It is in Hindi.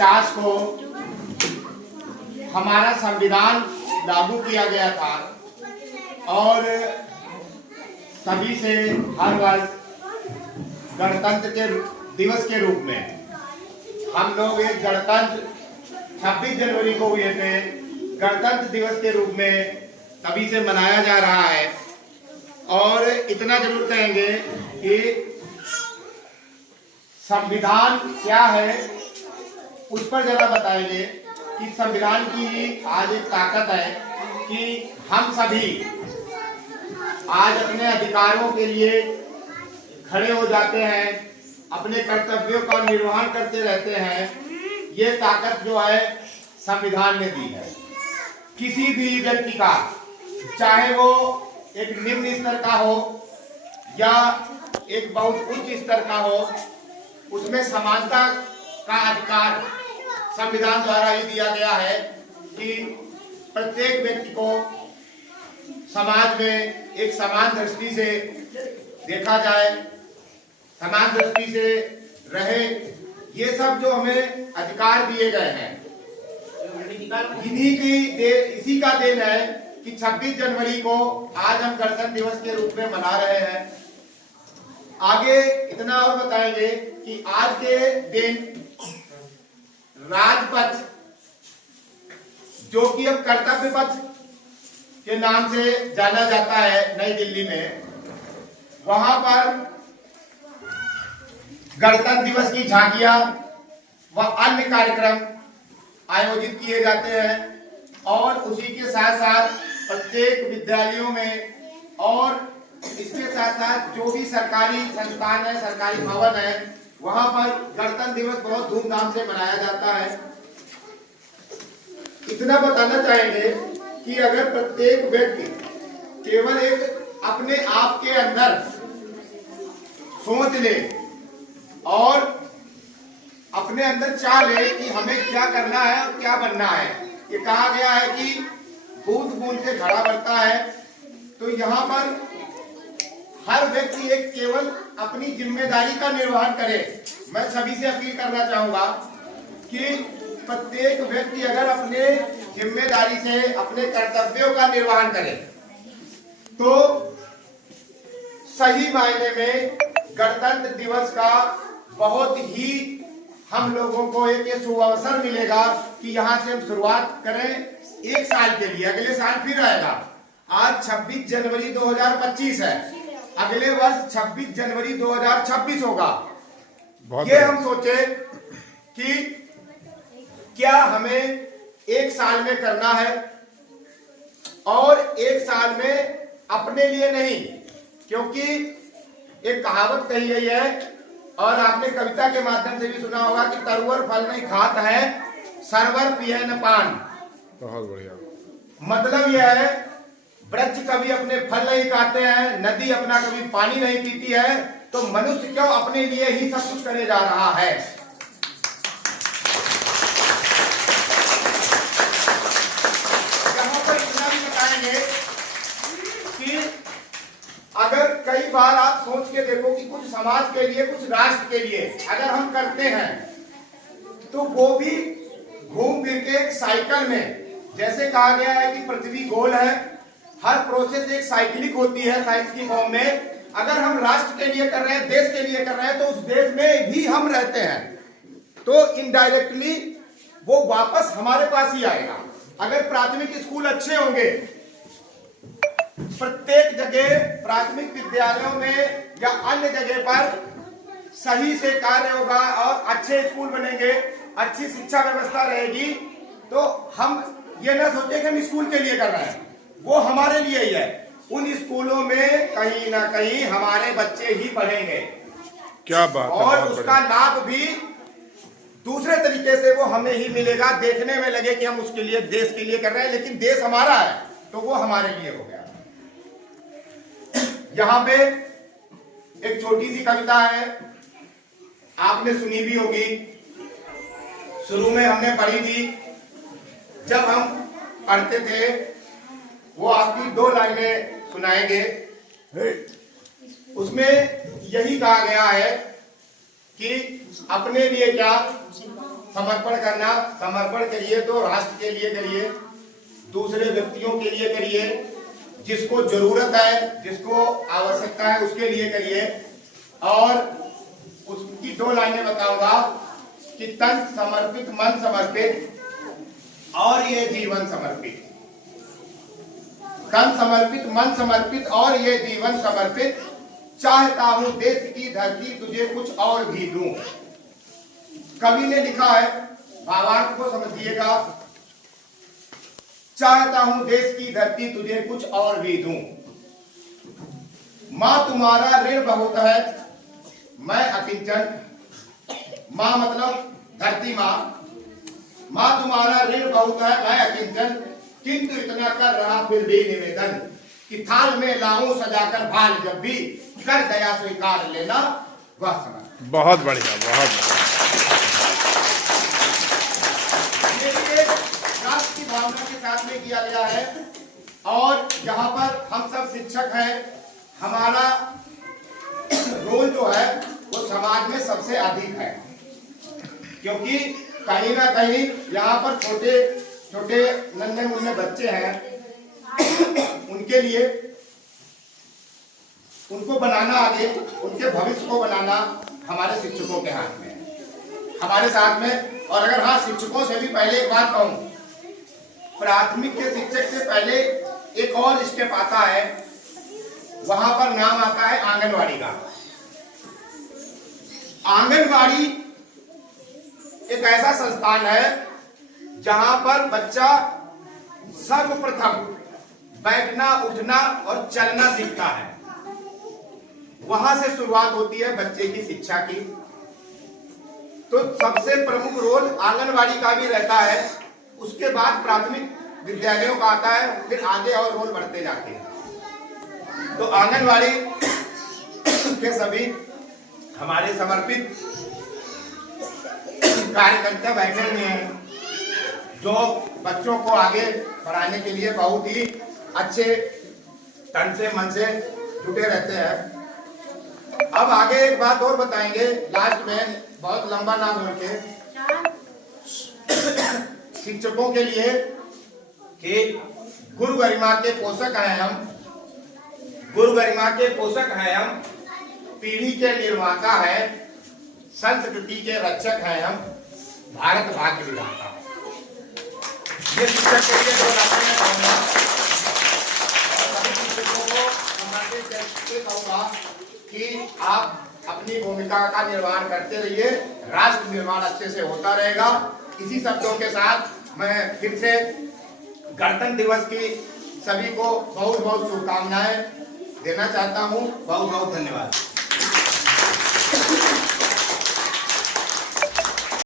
1950 को हमारा संविधान लागू किया गया था और तभी से हर वर्ष गणतंत्र के दिवस के रूप में हम लोग एक गणतंत्र 26 जनवरी को हुए थे, गणतंत्र दिवस के रूप में तभी से मनाया जा रहा है। और इतना जरूर कहेंगे कि संविधान क्या है उस पर जरा बताएंगे कि संविधान की आज एक ताकत है कि हम सभी आज अपने अधिकारों के लिए खड़े हो जाते हैं, अपने कर्तव्यों का निर्वहन करते रहते हैं। ये ताकत जो है संविधान ने दी है। किसी भी व्यक्ति का, चाहे वो एक निम्न स्तर का हो या एक बहुत उच्च स्तर का हो, उसमें समानता का अधिकार संविधान द्वारा ही दिया गया है कि प्रत्येक व्यक्ति को समाज में एक समान दृष्टि से देखा जाए, समान दृष्टि से रहे। ये सब जो हमें अधिकार दिए गए हैं, इसी का देन है कि 26 जनवरी को आज हम गणतंत्र दिवस के रूप में मना रहे हैं। आगे इतना और बताएंगे कि आज के दिन राजपथ, जो कि अब कर्तव्य पथ के नाम से जाना जाता है नई दिल्ली में, वहां पर गणतंत्र दिवस की झांकियां व अन्य कार्यक्रम आयोजित किए जाते हैं। और उसी के साथ साथ प्रत्येक विद्यालयों में और इसके साथ साथ जो भी सरकारी संस्थान है, सरकारी भवन है, वहां पर गणतंत्र दिवस बहुत धूमधाम से मनाया जाता है। इतना बताना चाहेंगे कि अगर प्रत्येक व्यक्ति केवल एक अपने आप के अंदर सोच ले और अपने अंदर चाह ले कि हमें क्या करना है और क्या बनना है। ये कहा गया है कि बूंद बूंद से घड़ा बनता है। तो यहाँ पर हर व्यक्ति एक केवल अपनी जिम्मेदारी का निर्वहन करे। मैं सभी से अपील करना चाहूंगा कि प्रत्येक व्यक्ति अगर अपने जिम्मेदारी से अपने कर्तव्यों का निर्वहन करे तो सही मायने में गणतंत्र दिवस का बहुत ही हम लोगों को एक शुभ अवसर मिलेगा कि यहाँ से हम शुरुआत करें एक साल के लिए। अगले साल फिर आएगा। आज 26 जनवरी 2025 है, अगले वर्ष 26 जनवरी 2026 होगा। ये हम सोचे कि क्या हमें एक साल में करना है और एक साल में अपने लिए नहीं, क्योंकि एक कहावत कही गई है और आपने कविता के माध्यम से भी सुना होगा कि तरुवर फल नहीं खात है, सरवर पिए न पान। बहुत बढ़िया। मतलब यह है, वृक्ष कभी अपने फल नहीं खाते हैं, नदी अपना कभी पानी नहीं पीती है, तो मनुष्य क्यों अपने लिए ही सब कुछ करे जा रहा है। यहाँ पर इतना भी बताएंगे कि अगर कई बार आप सोच के देखो कि कुछ समाज के लिए, कुछ राष्ट्र के लिए अगर हम करते हैं तो वो भी घूम फिर के एक साइकिल में, जैसे कहा गया है कि पृथ्वी गोल है, हर प्रोसेस एक साइक्लिक होती है साइंस की फॉर्म में। अगर हम राष्ट्र के लिए कर रहे हैं, देश के लिए कर रहे हैं, तो उस देश में भी हम रहते हैं, तो इनडायरेक्टली वो वापस हमारे पास ही आएगा। अगर प्राथमिक स्कूल अच्छे होंगे, प्रत्येक जगह प्राथमिक विद्यालयों में या अन्य जगह पर सही से कार्य होगा और अच्छे स्कूल बनेंगे, अच्छी शिक्षा व्यवस्था रहेगी, तो हम ये ना सोचे कि हम स्कूल के लिए कर रहे हैं, वो हमारे लिए ही है। उन स्कूलों में कहीं ना कहीं हमारे बच्चे ही पढ़ेंगे। क्या बात है। और उसका लाभ भी दूसरे तरीके से वो हमें ही मिलेगा। देखने में लगे कि हम उसके लिए, देश के लिए कर रहे हैं, लेकिन देश हमारा है तो वो हमारे लिए हो गया। यहाँ पे एक छोटी सी कविता है, आपने सुनी भी होगी, शुरू में हमने पढ़ी थी जब हम पढ़ते थे। वो आपकी 2 लाइनें सुनाएंगे। उसमें यही कहा गया है कि अपने लिए क्या, समर्पण करना, समर्पण करिए तो राष्ट्र के लिए करिए, दूसरे व्यक्तियों के लिए करिए, जिसको जरूरत है, जिसको आवश्यकता है उसके लिए करिए। और उसकी 2 लाइनें बताऊंगा कि तन समर्पित, मन समर्पित और ये जीवन समर्पित। तन समर्पित, मन समर्पित और ये जीवन समर्पित, चाहता हूं देश की धरती तुझे कुछ और भी दूं। कवि ने लिखा है, भावार्थ को समझिएगा। चाहता हूं देश की धरती तुझे कुछ और भी दूं। मां तुम्हारा ऋण बहुत है, मैं अकिंचन। मां मतलब धरती मां। मां तुम्हारा ऋण बहुत है, मैं अकिंचन, किंतु इतना कर रहा फिर भी निवेदन कि थाल में लाऊं सजाकर भाल, जब भी कर दया स्वीकार लेना वह समय। बहुत बढ़िया, बहुत बढ़िया। राष्ट्र की भावना के साथ में किया गया है। और यहाँ पर हम सब शिक्षक हैं, हमारा रोल जो है वो समाज में सबसे अधिक है, क्योंकि कहीं ना कहीं यहाँ पर छोटे छोटे नन्हे मुन्ने बच्चे हैं, उनके लिए उनको बनाना, आगे उनके भविष्य को बनाना हमारे शिक्षकों के हाथ में है, हमारे साथ में। और अगर हाँ, शिक्षकों से भी पहले एक बात कहूं, प्राथमिक के शिक्षक से पहले एक और स्टेप आता है, वहां पर नाम आता है आंगनवाड़ी का। आंगनवाड़ी एक ऐसा संस्थान है जहां पर बच्चा सर्वप्रथम बैठना, उठना और चलना सीखता है। वहां से शुरुआत होती है बच्चे की शिक्षा की। तो सबसे प्रमुख रोल आंगनवाड़ी का भी रहता है, उसके बाद प्राथमिक विद्यालयों का आता है, फिर आगे और रोल बढ़ते जाते हैं। तो आंगनवाड़ी के सभी हमारे समर्पित कार्यकर्ता बैठे हुए हैं, जो बच्चों को आगे बढ़ाने के लिए बहुत ही अच्छे तन से मन से जुटे रहते हैं। अब आगे एक बात और बताएंगे लास्ट में, बहुत लंबा ना बोल के, शिक्षकों के लिए कि गुरु गरिमा के पोषक हैं हम, गुरु गरिमा के पोषक हैं हम, पीढ़ी के निर्माता है, संस्कृति के रक्षक हैं हम, भारत भाग्य विधाता। ये शिक्षक के लिए 2 लाइनें मैं कहूंगा। सभी शिक्षकों को कहूंगा कि आप अपनी भूमिका का निर्वहन करते रहिए, राष्ट्र निर्माण अच्छे से होता रहेगा। इसी शब्दों के साथ मैं फिर से गणतंत्र दिवस की सभी को बहुत बहुत शुभकामनाएं देना चाहता हूं। बहुत बहुत धन्यवाद।